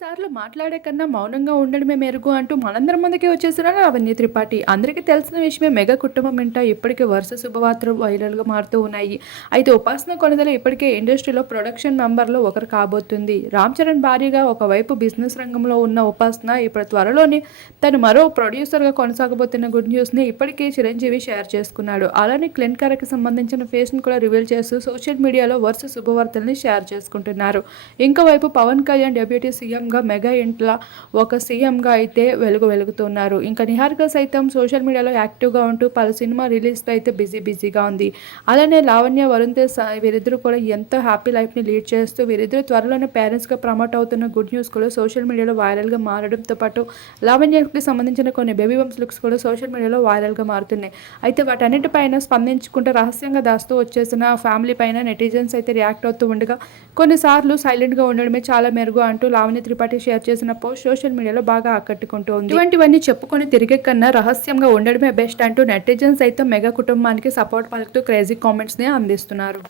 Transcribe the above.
సార్లు మాట్లాడే కన్నా మౌనంగా ఉండడమే మెరుగు అంటూ మనందరం ముందుకే వచ్చేస్తున్నారు అవన్నీ త్రిపాఠి. అందరికీ తెలిసిన విషయమే మెగా కుటుంబం వెంట ఇప్పటికే వరుస శుభవార్తలు వైరల్గా మారుతూ ఉన్నాయి. అయితే ఉపాసన కొనదల ఇప్పటికే ఇండస్ట్రీలో ప్రొడక్షన్ మెంబర్లో ఒకరు కాబోతుంది. రామ్ చరణ్ భార్యగా ఒకవైపు బిజినెస్ రంగంలో ఉన్న ఉపాసన ఇప్పుడు త్వరలోనే తను మరో ప్రొడ్యూసర్గా కొనసాగబోతున్న గుడ్ న్యూస్ని ఇప్పటికే చిరంజీవి షేర్ చేసుకున్నాడు. అలానే క్లిన్ కర్కి సంబంధించిన ఫేస్ను కూడా రివీల్ చేస్తూ సోషల్ మీడియాలో వరుస శుభవార్తల్ని షేర్ చేసుకుంటున్నారు. ఇంకోవైపు పవన్ కళ్యాణ్ డెప్యూటీ సీఎంగా మెగా ఇంట్ల ఒక సీఎంగా అయితే వెలుగు వెలుగుతున్నారు. ఇంకా నిహారిక సైతం సోషల్ మీడియాలో యాక్టివ్గా ఉంటూ పలు సినిమా రిలీజ్తో అయితే బిజీ బిజీగా ఉంది. అలానే లావణ్య వరుణ్ తేజ్ వీరిద్దరూ కూడా ఎంతో హ్యాపీ లైఫ్ని లీడ్ చేస్తూ వీరిద్దరు త్వరలోనే పేరెంట్స్గా ప్రమోట్ అవుతున్న గుడ్ న్యూస్ కూడా సోషల్ మీడియాలో వైరల్గా మారడంతో పాటు లావణ్యకి సంబంధించిన కొన్ని బేబీ బంప్స్ లుక్స్ కూడా సోషల్ మీడియాలో వైరల్గా మారుతున్నాయి. అయితే వాటన్నిటిపైన స్పందించుకుంటూ రహస్యంగా దాస్తూ వచ్చేసిన ఫ్యామిలీ పైన నెటిజన్స్ అయితే రియాక్ట్ అవుతూ ఉండగా కొన్నిసార్లు సైలెంట్గా ఉండడమే చాలా మెరుగు అంటూ లావణ్య త్రిపాఠి షేర్ చేసిన పోస్ట్ సోషల్ మీడియాలో బాగా ఆకట్టుకుంటోంది ఇటువంటివన్నీ చెప్పుకొని తిరిగే కన్నా రహస్యంగా ఉండడమే బెస్ట్ అంటూ నెటిజన్స్ అయితే మెగా కుటుంబానికి సపోర్ట్ పలుకుతూ క్రేజీ కామెంట్స్ని అందిస్తున్నారు.